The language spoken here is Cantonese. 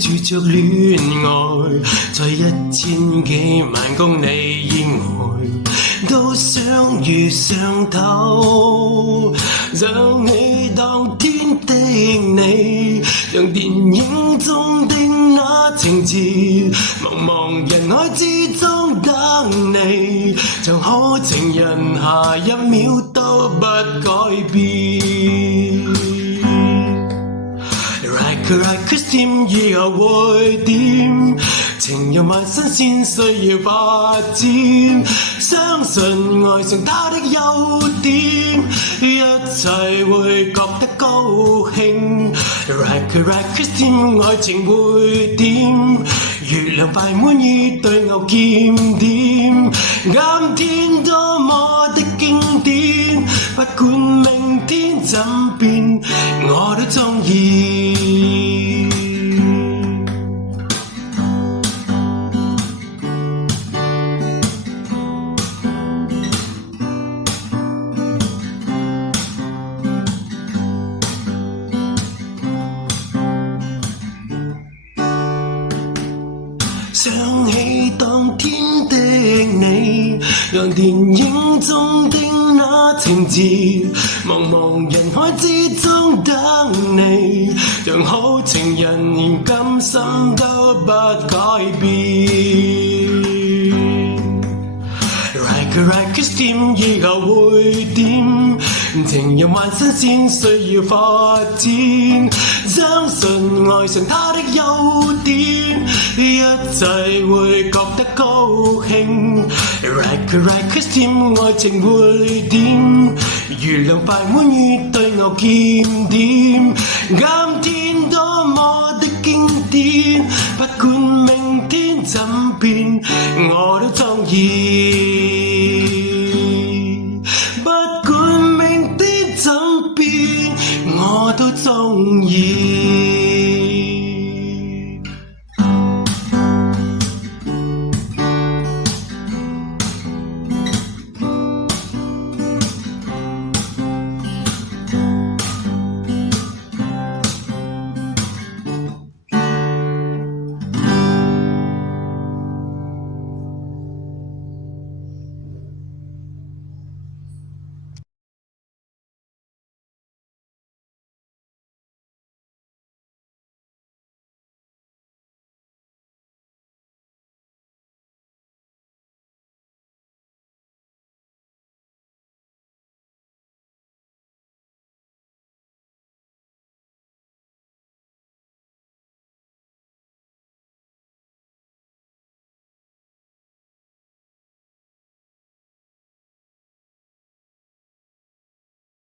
住着戀愛，在1000幾萬公里以外，都想遇上頭，想起當天的你，像電影中的那情節，茫茫人海之中等你，像好情人下一秒都不改變。Like Christine 以後會點？情人萬新鮮需要發展，相信愛上他的優點，一切會覺得高興。Like Christine 愛情會點？月亮快滿意對牛檢點，今天多麼的經典，不管明天怎變，我都鍾意。想起當天的你，像電影中的那情節，茫茫人海之中等你，像好情人連今生都不改變。Like Christine 以後會點？情人還新鮮需要發展，相信愛上他的優點，一切會覺得高興。Like Christine 愛情會點？月亮快滿意對牛檢點，今天多麼的經典，不管明天怎變，我都鍾意。不管明天怎變，我都鍾意。